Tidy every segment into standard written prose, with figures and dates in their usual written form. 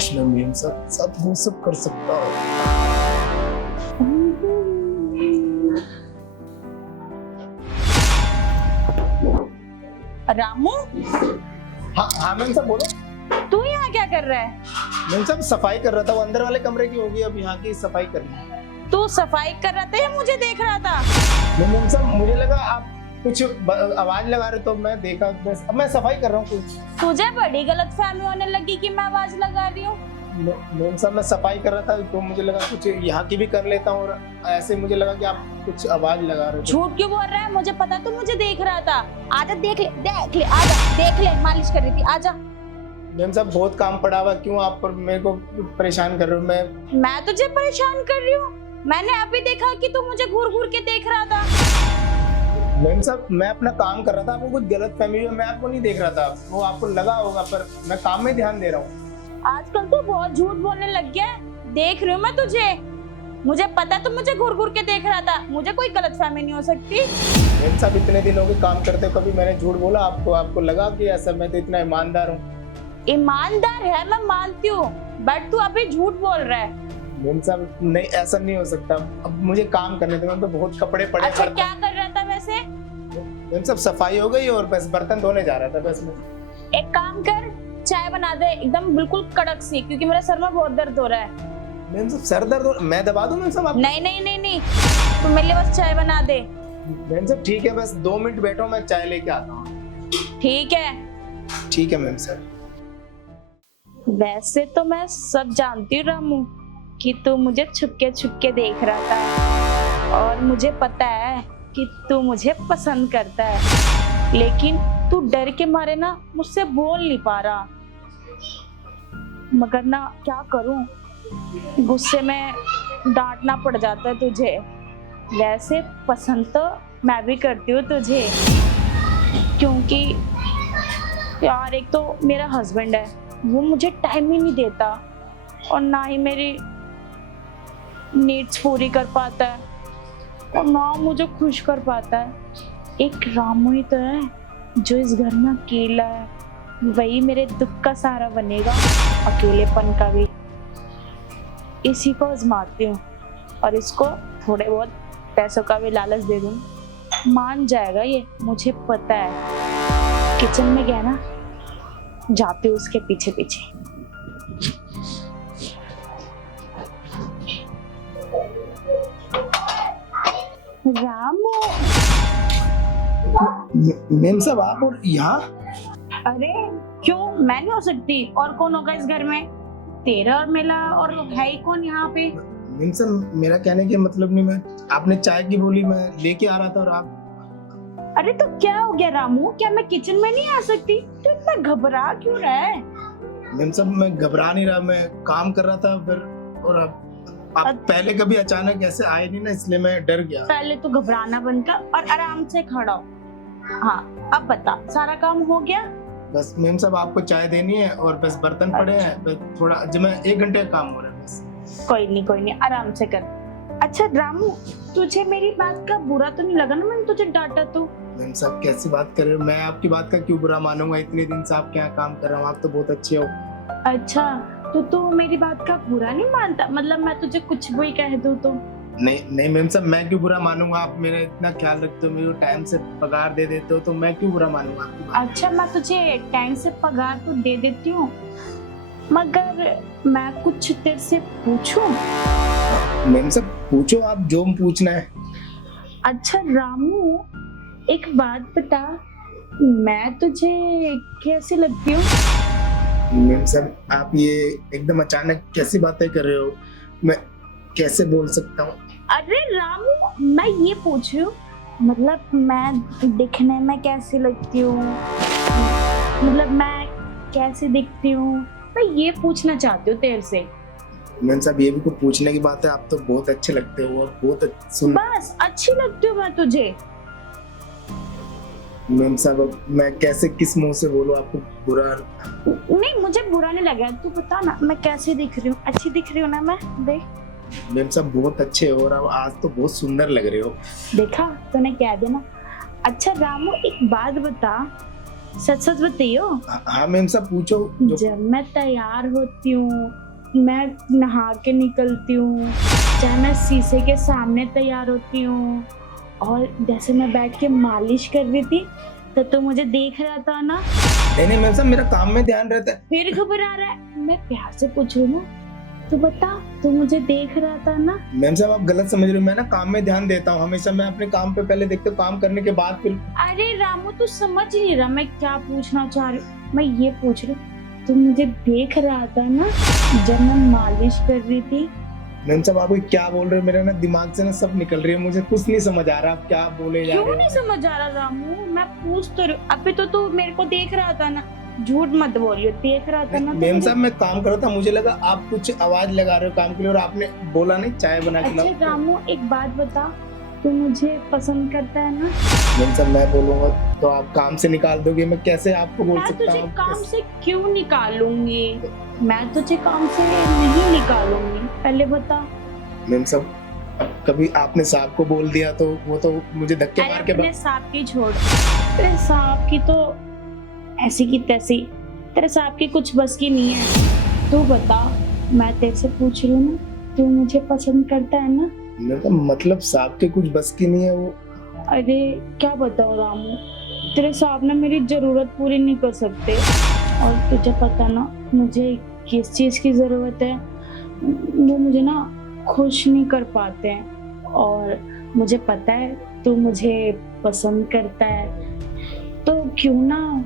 काश मैं मेम साथ वो सब कर सकता हूँ। रामू, हाँ मेम साहब बोलो। तू यहाँ क्या कर रहा है? मेम साहब सफाई कर रहा था, वो अंदर वाले कमरे की होगी, अब यहाँ की सफाई करनी है। तू सफाई कर रहा था या मुझे देख रहा था? मेम साहब मुझे लगा आप कुछ आवाज लगा रहे तो मैं देखा, बस अब मैं सफाई कर रहा हूँ कुछ। तुझे बड़ी गलतफहमी होने लगी कि मैं आवाज लगा रही हूँ। मेम साहब मैं सफाई कर रहा था तो मुझे लगा कुछ यहाँ की भी कर लेता हूँ, और ऐसे मुझे लगा कि आप कुछ आवाज लगा रहे हो। झूठ क्यों बोल रहा है? मुझे पता तू मुझे देख रहा था। आजा देख ले आजा देख ले, मालिश कर रही थी, आजा। मेम साहब बहुत काम पड़ा हुआ, क्यों आप पर मेरे को परेशान कर रहे हो? मैं तुझे परेशान कर रही हूँ? मैंने अभी देखा कि तू मुझे घूर घूर के देख रहा था। मेम साहब मैं अपना काम कर रहा था, आपको कुछ गलत फहमी हुई, मैं आपको नहीं देख रहा था, वो आपको लगा होगा, पर मैं काम में ध्यान दे रहा हूँ। आजकल तू बहुत झूठ बोलने लग गया है। देख रही हूँ मैं तुझे, मुझे पता है तू मुझे घूर घूर के देख रहा था, मुझे कोई गलतफहमी नहीं हो सकती। मेम साहब इतने दिन हो गए काम करते हो, कभी मैंने झूठ बोला आपको लगा कि ऐसा? मैं तो इतना ईमानदार हूँ। ईमानदार है, मैं मानती हूँ, बट तू अभी झूठ बोल रहा है। मेम साहब नहीं, ऐसा नहीं हो सकता, अब मुझे काम करने दो, मैं तो बहुत कपड़े पड़े। अच्छा क्या कर रहा था वैसे? मेम साहब सफाई हो गई और बस बर्तन धोने जा रहा था बस मैं। एक काम कर, चाय बना दे एकदम बिल्कुल कड़क सी, क्योंकि मेरे सर में बहुत दर्द हो रहा है। मेम साहब सर दर्द हो, मैं दबा दूं मेम साहब आपको? नहीं, तू मेरे लिए बस चाय बना दे। मेम साहब ठीक है, बस 2 मिनट बैठो, मैं चाय लेके आता हूँ। ठीक है। ठीक है मेम साहब। वैसे तो मैं सब जानती हूँ रामू कि तू मुझे छुपके देख रहा था, और मुझे पता है कि तू मुझे पसंद करता है, लेकिन तू डर के मारे ना मुझसे बोल नहीं पा रहा। मगर ना क्या करूं, गुस्से में डांटना पड़ जाता है तुझे। वैसे पसंद तो मैं भी करती हूँ तुझे, क्योंकि यार एक तो मेरा हस्बैंड है, वो मुझे टाइम ही नहीं देता, और ना ही मेरी नीड्स पूरी कर पाता है, और ना मुझे खुश कर पाता है। एक रामू ही तो है जो इस घर में अकेला है, वही मेरे दुख का सहारा बनेगा, अकेलेपन का भी। इसी को आजमाती हूँ, और इसको थोड़े बहुत पैसों का भी लालच दे दूँ, मान जाएगा ये, मुझे पता है। किचन में गया ना, जाती हूँ उसके पीछे पीछे। रामू। मेम साहब आप और यहाँ? अरे क्यों, मैं नहीं हो सकती? और कौन होगा इस घर में? तेरा और मेरा और है ही कौन यहाँ पे? मेम साहब मेरा कहने का मतलब नहीं, मैं आपने चाय की बोली, मैं लेके आ रहा था और आप। अरे तो क्या हो गया रामू, क्या मैं किचन में नहीं आ सकती? तू इतना घबरा क्यों रहा है? मेम साहब मैं घबरा नहीं रहा, मैं काम कर रहा था फिर, और आप पहले कभी अचानक ऐसे आए नहीं ना, इसलिए मैं डर गया। पहले तो घबराना बंद कर और आराम से खड़ा हो। हाँ अब बता, सारा काम हो गया? बस मेम साहब आपको चाय देनी है और बस बर्तन पड़े हैं, बस थोड़ा जो मैं 1 घंटे का काम हो रहा है बस। कोई नहीं, आराम से कर। अच्छा रामू, तुझे मेरी बात का बुरा तो नहीं लगा ना मैंने तुझे डांटा तो? मेम साहब कैसी बात कर रहे हो, मैं आपकी बात का क्यों बुरा मानूंगा? इतने दिन से आपके यहाँ काम कर रहा हूँ, आप तो बहुत अच्छे हो। अच्छा तो तू मेरी बात का बुरा नहीं मानता? मतलब मैं तुझे कुछ भी कह दूं तो? नहीं मेम साहब मैं क्यों बुरा मानूंगा? आप मेरा इतना ख्याल रखते हो, मेरे टाइम से पगार दे देते हो, तो मैं क्यों बुरा मानूंगा आपकी बात? अच्छा मैं तुझे टाइम से पगार तो दे देती हूँ, मगर मैं कुछ तेरे से पूछूं? मेम साहब पूछो, आप जो पूछना है। अच्छा रामू एक बात बता, मैं तुझे कैसी लगती हूँ? मेम साहब आप ये एकदम अचानक कैसी बातें कर रहे हो, मैं कैसे बोल सकता हूँ? अरे रामू मैं ये पूछ रही हूँ, मतलब मैं दिखने में कैसी लगती हूँ, मतलब मैं कैसे दिखती हूँ, मैं ये पूछना चाहती हूँ तेरे से। मेम साहब ये भी कोई पूछने की बात है? आप तो बहुत अच्छे लगते हो और बहुत सुंदर। बस अच्छी लगती हूँ मैं तुझे? मेम साहब अब मैं कैसे किस मुंह से बोलूं आपको बुरा? नहीं मुझे बुरा नहीं लगा, तू बता ना मैं कैसे दिख रही हूँ? अच्छी दिख रही हूँ ना मैं? देख। मेम साहब बहुत अच्छे हो और अब आज तो बहुत सुंदर लग रहे हो। देखा तूने कह दिया ना। अच्छा रामू एक बात बता, सच सच बताइयो। हाँ मैम साहब पूछो। जब मैं तैयार होती हूँ, मैं नहा के निकलती हूँ, चाहे मैं शीशे के सामने तैयार होती हूँ, और जैसे मैं बैठ के मालिश कर रही थी तो मुझे देख रहा था ना। नहीं मैम साहब, मेरा काम में ध्यान रहता है। फिर घबरा रहा है। मैं प्यार से पूछ रही हूँ ना, तू बता, तू मुझे देख रहा था ना? मैम साहब आप गलत समझ रहे हो, मैं ना काम में ध्यान देता हूँ हमेशा। मैं अपने काम पे पहले देखता हूँ, काम करने के बाद फिर। अरे रामू, तू समझ नहीं रहा मैं क्या पूछना चाह रही हूँ। मैं ये पूछ रही हूँ, तू मुझे देख रहा था ना जब मैं मालिश कर रही थी? मैम साहब आप क्या बोल रहे हो, मेरे ना दिमाग से ना सब निकल रही है, मुझे कुछ नहीं समझ आ रहा आप क्या बोले जा रहे क्यों हो। नहीं समझ आ रहा रामू? मैं पूछ तो रही हूँ। अभी तो तू मेरे को देख रहा था ना, झूठ मत बोलियो, देख रहा था ना? मैम साहब मैं काम कर रहा था, मुझे लगा आप कुछ आवाज लगा रहे हो काम के लिए, और आपने बोला नहीं चाय बना के अच्छा लाओ। रामू, एक बात बता, तू मुझे पसंद करता है ना? मैम साहब मैं बोलूंगा तो आप काम से निकाल दोगे, मैं कैसे आपको बोल मैं सकता तुझे हूँ। काम से क्यों निकालूंगी? मैं तुझे काम से नहीं निकालूंगी, पहले बता। मैम साहब अब कभी आपने साहब को बोल दिया तो वो तो मुझे धक्के मार के अपने सांप की छोड़, तेरे सांप की तो ऐसी की तैसी, तेरे सांप की कुछ बस की नहीं है। तू बता, मैं तेरे से पूछ रही हूँ ना, तू मुझे पसंद करता है ना? मैम साहब मतलब साहब के कुछ बस की नहीं है वो। अरे क्या बताओ रामू, तेरे सांप ना मेरी जरूरत पूरी नहीं कर सकते, और तुझे पता ना मुझे किस चीज की जरूरत है। वो मुझे ना खुश नहीं कर पाते हैं, और मुझे पता है तू मुझे पसंद करता है, तो क्यों ना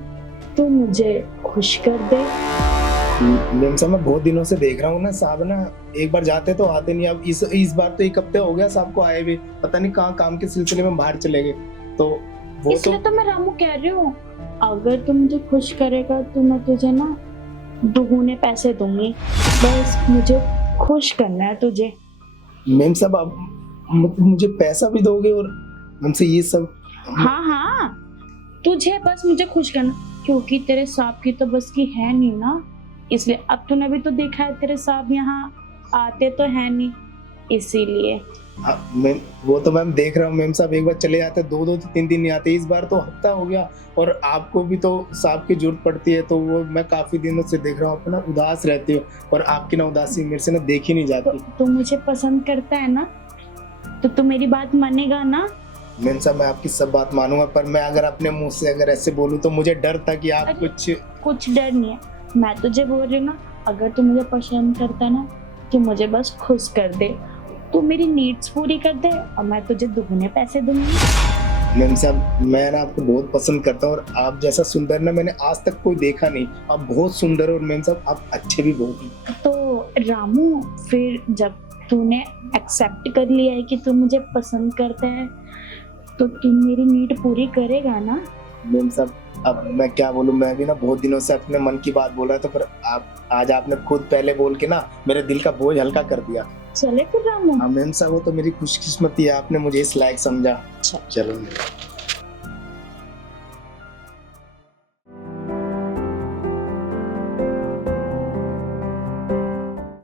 तू मुझे खुश कर दे। मैम साहब मैं बहुत दिनों से देख रहा हूँ ना, साहब ना एक बार जाते तो आते नहीं। अब इस बार तो एक हफ्ते हो गया साहब को आए भी, पता नहीं कहाँ काम के सिलसिले में बाहर चले गए। तो वो इसलिए तो मैं रामू कह रही हूँ, अगर तू मुझे खुश करेगा तो मैं तुझे ना दुगने पैसे दूंगी। बस मुझे खुश करना है तुझे। मैम साहब आप मुझे पैसा भी दोगे और हमसे ये सब? हाँ हाँ, तुझे बस मुझे खुश करना, क्योंकि तेरे सांप की तो बस की है नहीं ना, इसलिए। अब तूने भी तो देखा है तेरे सांप यहाँ आते तो है नहीं, इसीलिए। मैम वो तो मैम देख रहा हूँ, मैम साहब एक बार चले जाते, दो तीन दिन नहीं आते, इस बार तो हफ्ता हो गया। और आपको भी तो साहब की जरूरत पड़ती है, तो वो मैं काफी दिनों से देख रहा हूँ अपना उदास रहती हो, और आपकी ना उदासी मेरे से ना देखी नहीं जाती। तू मुझे पसंद करता है ना, तो तू मेरी बात मानेगा ना? मैम साहब मैं आपकी सब बात मानूंगा, पर मैं अगर अपने मुंह से अगर ऐसे बोलूं तो मुझे डर था कि आप कुछ डर नहीं है। मैं तुझे बोल रही हूँ ना, अगर तू मुझे पसंद करता है ना, तो मुझे बस खुश कर दे, तू मेरी नीड्स पूरी कर दे, और मैं तुझे दुगने पैसे दूंगी। मैम साहब मैं ना आपको बहुत पसंद करता हूँ, और आप जैसा सुंदर ना मैंने आज तक कोई देखा नहीं। आप बहुत सुंदर हो, और मैम साहब आप अच्छे भी बहुत हैं। तो रामू, फिर जब तूने एक्सेप्ट कर लिया है कि तू मुझे पसंद करता है, तो तू मेरी नीड पूरी करेगा ना? मैम साहब अब मैं क्या बोलूं, मैं भी ना बहुत दिनों से अपने मन की बात बोल रहा था, पर आप आज आपने खुद पहले बोल के ना मेरे दिल का बोझ हल्का कर दिया। चले फिर रामू। हाँ मैम साहब वो तो मेरी खुशकिस्मती है, आपने मुझे इस लायक समझा। चलो।